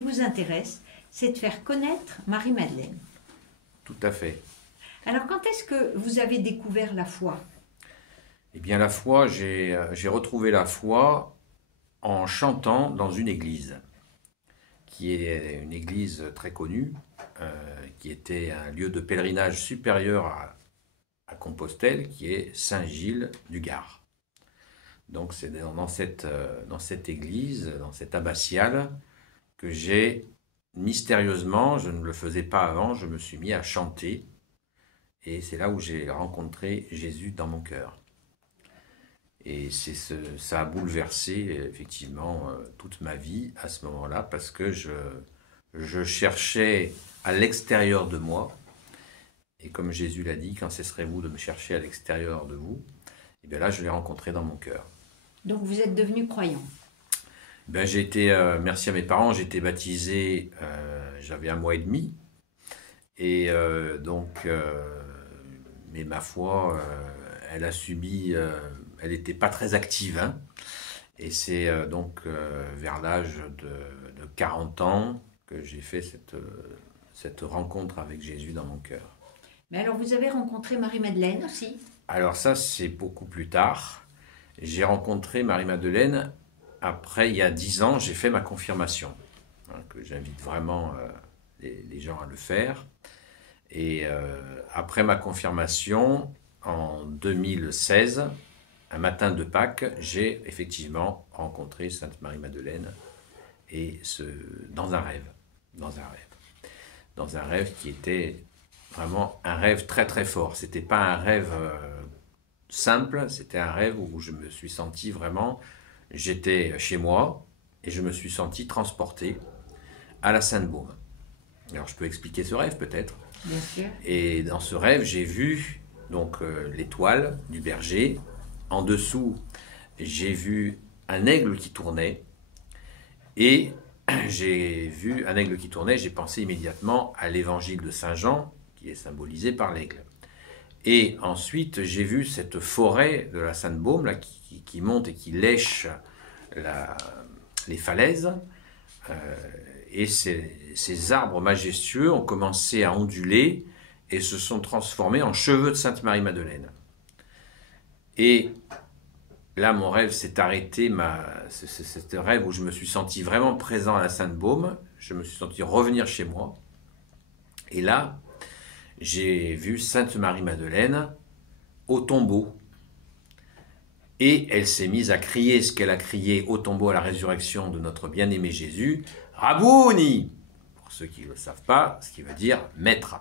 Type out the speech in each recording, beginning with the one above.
Vous intéresse, c'est de faire connaître Marie-Madeleine. Tout à fait. Alors, quand est-ce que vous avez découvert la foi? Eh bien, la foi, j'ai retrouvé la foi en chantant dans une église, qui est une église très connue, qui était un lieu de pèlerinage supérieur à Compostelle, qui est Saint-Gilles du Gard. Donc, c'est dans cette église, dans cette abbatiale, que j'ai mystérieusement, je ne le faisais pas avant, je me suis mis à chanter. Et c'est là où j'ai rencontré Jésus dans mon cœur. Et ça a bouleversé effectivement toute ma vie à ce moment-là, parce que je cherchais à l'extérieur de moi. Et comme Jésus l'a dit, quand cesserez-vous de me chercher à l'extérieur de vous? Et bien là, je l'ai rencontré dans mon cœur. Donc, vous êtes devenu croyant. Ben, j'ai été, merci à mes parents, j'ai été baptisé, j'avais 1 mois et demi. Et mais ma foi, elle a subi, elle n'était pas très active, hein. Et c'est donc vers l'âge de 40 ans que j'ai fait cette rencontre avec Jésus dans mon cœur. Mais alors, vous avez rencontré Marie-Madeleine aussi? Alors ça, c'est beaucoup plus tard. J'ai rencontré Marie-Madeleine après, il y a 10 ans, j'ai fait ma confirmation, hein, que j'invite vraiment les gens à le faire. Et après ma confirmation, en 2016, un matin de Pâques, j'ai effectivement rencontré Sainte Marie-Madeleine, et dans un rêve, dans un rêve qui était vraiment un rêve très très fort. C'était pas un rêve simple, c'était un rêve où je me suis senti vraiment, j'étais chez moi et je me suis senti transporté à la Sainte-Baume. Alors je peux expliquer ce rêve peut-être. Bien sûr. Et dans ce rêve, j'ai vu donc l'étoile du berger. En dessous, j'ai vu un aigle qui tournait. Et j'ai vu un aigle qui tournait, j'ai pensé immédiatement à l'évangile de Saint Jean, qui est symbolisé par l'aigle. Et ensuite, j'ai vu cette forêt de la Sainte-Baume là, qui monte et qui lèche les falaises. Et ces arbres majestueux ont commencé à onduler et se sont transformés en cheveux de Sainte Marie-Madeleine. Et là, mon rêve s'est arrêté, ce rêve où je me suis senti vraiment présent à la Sainte-Baume, je me suis senti revenir chez moi. Et là, j'ai vu Sainte Marie-Madeleine au tombeau. Et elle s'est mise à crier ce qu'elle a crié au tombeau à la résurrection de notre bien-aimé Jésus, Rabouni, pour ceux qui ne le savent pas, ce qui veut dire maître.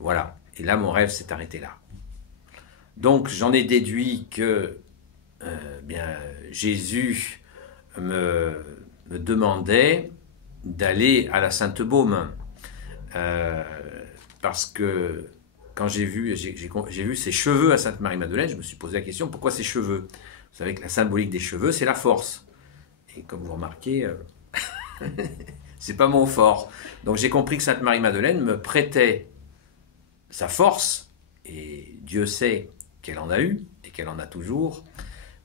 Voilà. Et là, mon rêve s'est arrêté là. Donc, j'en ai déduit que Jésus me demandait d'aller à la Sainte-Baume. Parce que quand j'ai vu ses cheveux à Sainte Marie-Madeleine, je me suis posé la question, pourquoi ses cheveux? Vous savez que la symbolique des cheveux, c'est la force. Et comme vous remarquez, c'est pas mon fort. Donc j'ai compris que Sainte Marie-Madeleine me prêtait sa force, et Dieu sait qu'elle en a eu, et qu'elle en a toujours,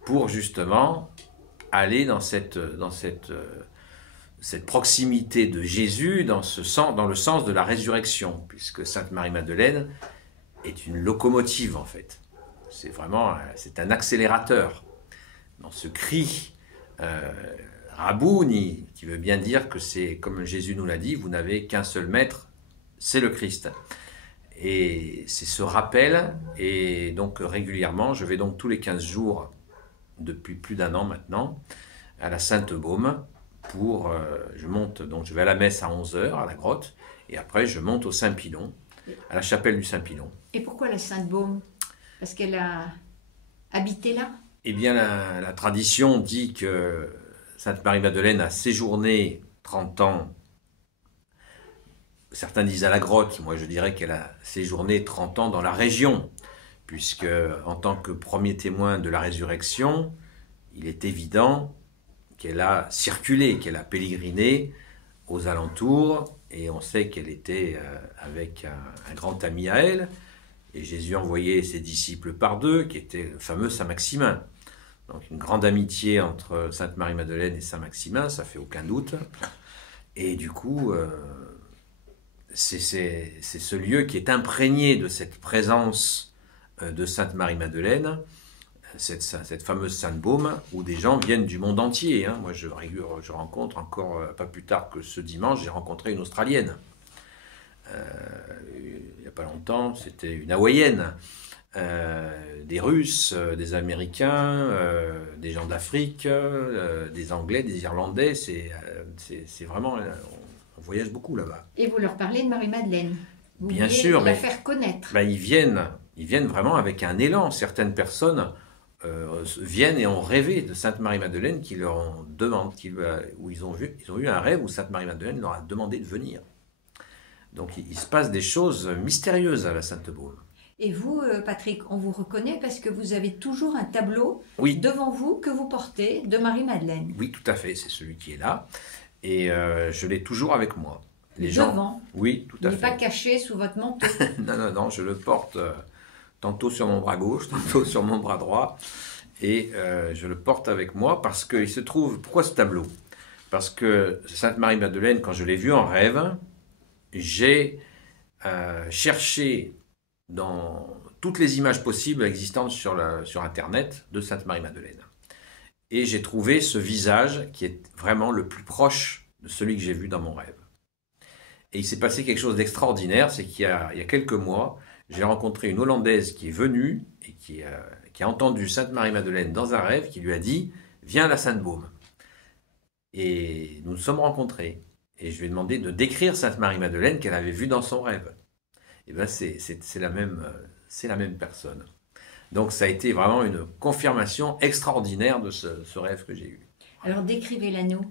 pour justement aller dans cette proximité de Jésus, dans le sens de la résurrection, puisque Sainte Marie-Madeleine est une locomotive en fait. C'est un accélérateur. Dans ce cri Rabouni, qui veut bien dire que c'est, comme Jésus nous l'a dit, vous n'avez qu'un seul maître, c'est le Christ. Et c'est ce rappel, et donc régulièrement, je vais donc tous les 15 jours, depuis plus d'1 an maintenant, à la Sainte-Baume, je vais à la messe à 11h à la grotte, et après je monte au Saint-Pilon, à la chapelle du Saint-Pilon. Et pourquoi la Sainte-Baume? Parce qu'elle a habité là? Eh bien, la tradition dit que Sainte Marie-Madeleine a séjourné 30 ans, certains disent à la grotte, moi je dirais qu'elle a séjourné 30 ans dans la région, puisque en tant que premier témoin de la résurrection, il est évident qu'elle a circulé, qu'elle a pèleriné aux alentours, et on sait qu'elle était avec un grand ami à elle, et Jésus envoyait ses disciples par deux, qui était le fameux Saint-Maximin. Donc une grande amitié entre Sainte Marie-Madeleine et Saint-Maximin, ça fait aucun doute. Et du coup, c'est ce lieu qui est imprégné de cette présence de Sainte Marie-Madeleine, cette fameuse Sainte-Baume, où des gens viennent du monde entier. Hein. Moi, je rencontre encore, pas plus tard que ce dimanche, j'ai rencontré une Australienne. Il n'y a pas longtemps, c'était une Hawaïenne. Des Russes, des Américains, des gens d'Afrique, des Anglais, des Irlandais. C'est vraiment... on voyage beaucoup là-bas. Et vous leur parlez de Marie-Madeleine. Vous Bien voulez sûr, la mais faire connaître. ben, ils viennent vraiment avec un élan. Certaines personnes viennent et ont rêvé de Sainte Marie-Madeleine qui leur ont demandé, où ils ont eu un rêve où Sainte Marie-Madeleine leur a demandé de venir. Donc il se passe des choses mystérieuses à la Sainte-Baume. Et vous, Patrick, on vous reconnaît parce que vous avez toujours un tableau Oui. devant vous que vous portez de Marie-Madeleine. Oui, tout à fait, c'est celui qui est là. Et je l'ai toujours avec moi. Les Devant. gens... Oui, tout à fait. Il n'est pas caché sous votre manteau. Non, je le porte tantôt sur mon bras gauche, tantôt sur mon bras droit. Et je le porte avec moi parce qu'il se trouve... Pourquoi ce tableau? Parce que Sainte Marie-Madeleine, quand je l'ai vue en rêve, j'ai cherché dans toutes les images possibles existantes sur Internet de Sainte Marie-Madeleine. Et j'ai trouvé ce visage qui est vraiment le plus proche de celui que j'ai vu dans mon rêve. Et il s'est passé quelque chose d'extraordinaire, c'est qu'il y a quelques mois, j'ai rencontré une Hollandaise qui est venue et qui a entendu Sainte Marie-Madeleine dans un rêve, qui lui a dit « Viens à la Sainte-Baume ». Et nous nous sommes rencontrés. Et je lui ai demandé de décrire Sainte Marie-Madeleine qu'elle avait vue dans son rêve. Et bien c'est la même personne. Donc ça a été vraiment une confirmation extraordinaire de ce rêve que j'ai eu. Alors décrivez-la nous.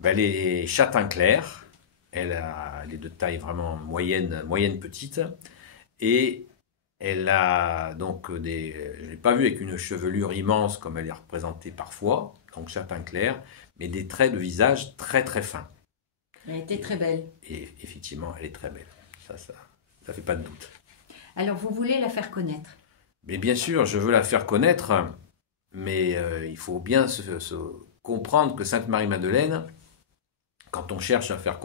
Ben, elle est châtain clair, elle est de taille vraiment moyenne petite, et elle a donc je ne l'ai pas vue avec une chevelure immense comme elle est représentée parfois, donc châtain clair, mais des traits de visage très très fins. Elle était très belle. Et effectivement, elle est très belle, ça fait pas de doute. Alors vous voulez la faire connaître? Mais bien sûr, je veux la faire connaître, mais il faut bien se comprendre que Sainte Marie-Madeleine, quand on cherche à faire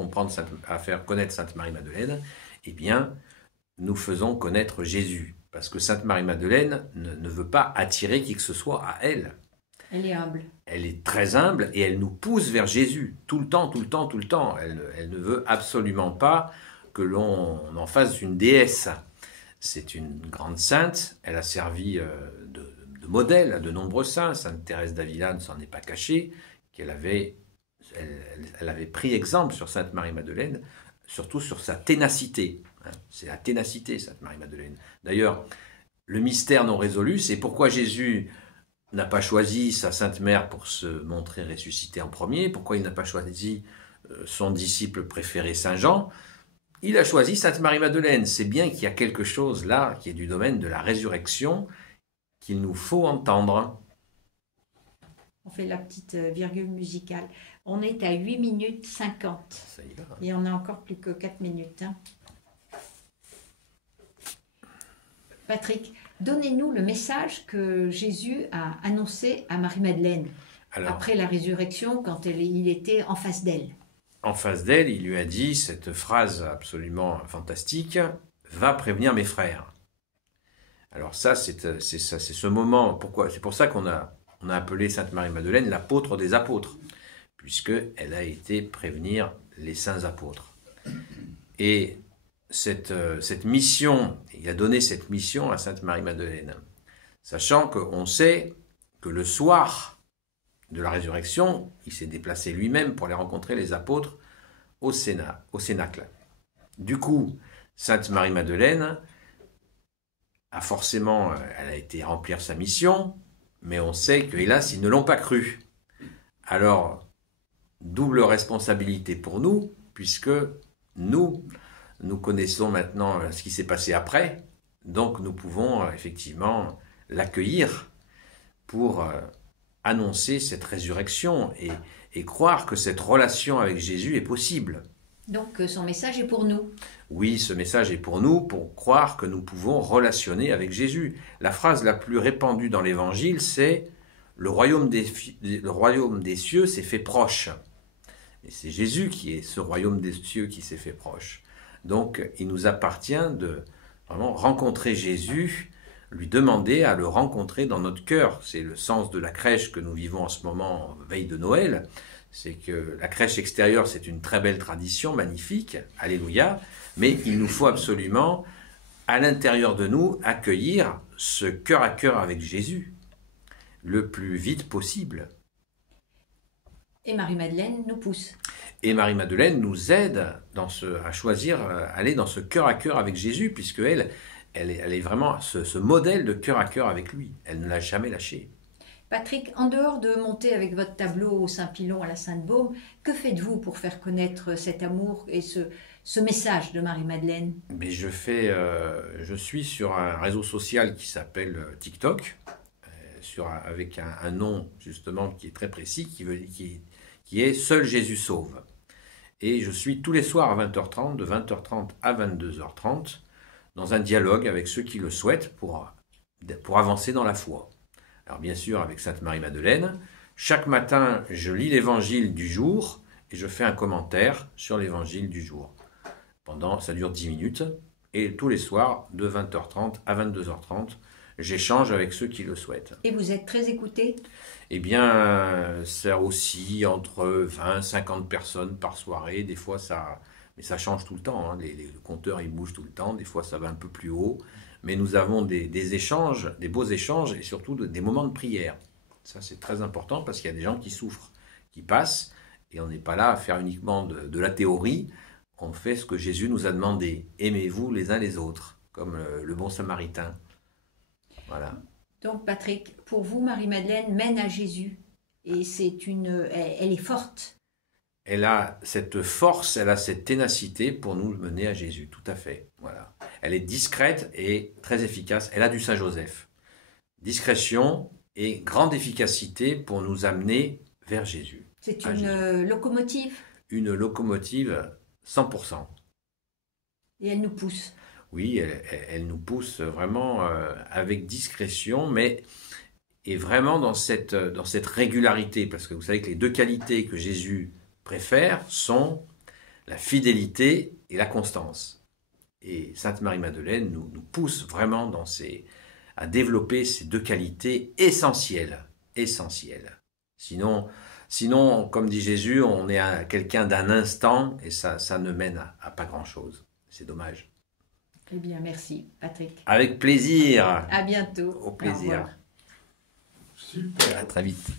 connaître Sainte Marie-Madeleine, eh bien, nous faisons connaître Jésus. Parce que Sainte Marie-Madeleine ne veut pas attirer qui que ce soit à elle. Elle est humble. Elle est très humble et elle nous pousse vers Jésus, tout le temps. Elle ne veut absolument pas que l'on en fasse une déesse. C'est une grande sainte, elle a servi de modèle à de nombreux saints. Sainte Thérèse d'Avila ne s'en est pas cachée, elle avait pris exemple sur Sainte Marie-Madeleine, surtout sur sa ténacité. C'est la ténacité, Sainte Marie-Madeleine. D'ailleurs, le mystère non résolu, c'est pourquoi Jésus n'a pas choisi sa Sainte Mère pour se montrer ressuscité en premier, pourquoi il n'a pas choisi son disciple préféré Saint Jean. Il a choisi Sainte Marie-Madeleine. C'est bien qu'il y a quelque chose là qui est du domaine de la résurrection qu'il nous faut entendre. On fait la petite virgule musicale. On est à 8 minutes 50. Ça y va. Et on a encore plus que 4 minutes. Hein. Patrick, donnez-nous le message que Jésus a annoncé à Marie-Madeleine après la résurrection, quand il était en face d'elle. En face d'elle, il lui a dit cette phrase absolument fantastique, « Va prévenir mes frères ». Alors ça, c'est ce moment, c'est pour ça qu'on a appelé Sainte Marie-Madeleine l'apôtre des apôtres, puisqu'elle a été prévenir les saints apôtres. Et cette mission, il a donné cette mission à Sainte Marie-Madeleine, sachant qu'on sait que le soir de la résurrection, il s'est déplacé lui-même pour aller rencontrer les apôtres au Cénacle. Du coup, Sainte Marie-Madeleine elle a été remplir sa mission, mais on sait que, hélas, ils ne l'ont pas cru. Alors, double responsabilité pour nous, puisque nous connaissons maintenant ce qui s'est passé après, donc nous pouvons effectivement l'accueillir pour annoncer cette résurrection et croire que cette relation avec Jésus est possible. Donc son message est pour nous. Oui, ce message est pour nous, pour croire que nous pouvons relationner avec Jésus. La phrase la plus répandue dans l'Évangile, c'est « Le royaume des cieux s'est fait proche ». Et c'est Jésus qui est ce royaume des cieux qui s'est fait proche. Donc, il nous appartient de vraiment rencontrer Jésus, lui demander à le rencontrer dans notre cœur. C'est le sens de la crèche que nous vivons en ce moment, veille de Noël. C'est que la crèche extérieure, c'est une très belle tradition, magnifique, alléluia, mais il nous faut absolument, à l'intérieur de nous, accueillir ce cœur à cœur avec Jésus, le plus vite possible. Et Marie-Madeleine nous pousse. Et Marie-Madeleine nous aide à choisir, aller dans ce cœur à cœur avec Jésus, puisque elle est vraiment ce modèle de cœur à cœur avec lui. Elle ne l'a jamais lâché. Patrick, en dehors de monter avec votre tableau au Saint-Pilon à la Sainte-Baume, que faites-vous pour faire connaître cet amour et ce message de Marie-Madeleine? Mais je suis sur un réseau social qui s'appelle TikTok, avec un nom justement qui est très précis, qui est Seul Jésus sauve. Et je suis tous les soirs à 20h30, de 20h30 à 22h30, dans un dialogue avec ceux qui le souhaitent pour avancer dans la foi. Alors bien sûr avec Sainte Marie-Madeleine, chaque matin je lis l'évangile du jour et je fais un commentaire sur l'évangile du jour. Ça dure 10 minutes et tous les soirs de 20h30 à 22h30, j'échange avec ceux qui le souhaitent. Et vous êtes très écouté? Eh bien, ça aussi entre 20 50 personnes par soirée. Des fois, mais ça change tout le temps. Hein. Les compteurs, ils bougent tout le temps. Des fois, ça va un peu plus haut. Mais nous avons des échanges, des beaux échanges et surtout des moments de prière. Ça, c'est très important parce qu'il y a des gens qui souffrent, qui passent. Et on n'est pas là à faire uniquement de la théorie. On fait ce que Jésus nous a demandé. Aimez-vous les uns les autres, comme le bon samaritain. Voilà. Donc Patrick, pour vous, Marie-Madeleine mène à Jésus et elle est forte. Elle a cette force, elle a cette ténacité pour nous mener à Jésus, tout à fait. Voilà. Elle est discrète et très efficace. Elle a du Saint-Joseph. Discrétion et grande efficacité pour nous amener vers Jésus. C'est une locomotive? Une locomotive 100%. Et elle nous pousse? Oui, elle nous pousse vraiment avec discrétion, mais et vraiment dans cette régularité, parce que vous savez que les deux qualités que Jésus préfère sont la fidélité et la constance. Et Sainte Marie-Madeleine nous pousse vraiment à développer ces deux qualités essentielles. Sinon, comme dit Jésus, on est quelqu'un d'un instant et ça ne mène à pas grand-chose. C'est dommage. Eh bien, merci, Patrick. Avec plaisir. À bientôt. Au plaisir. Au revoir. Super. À très vite.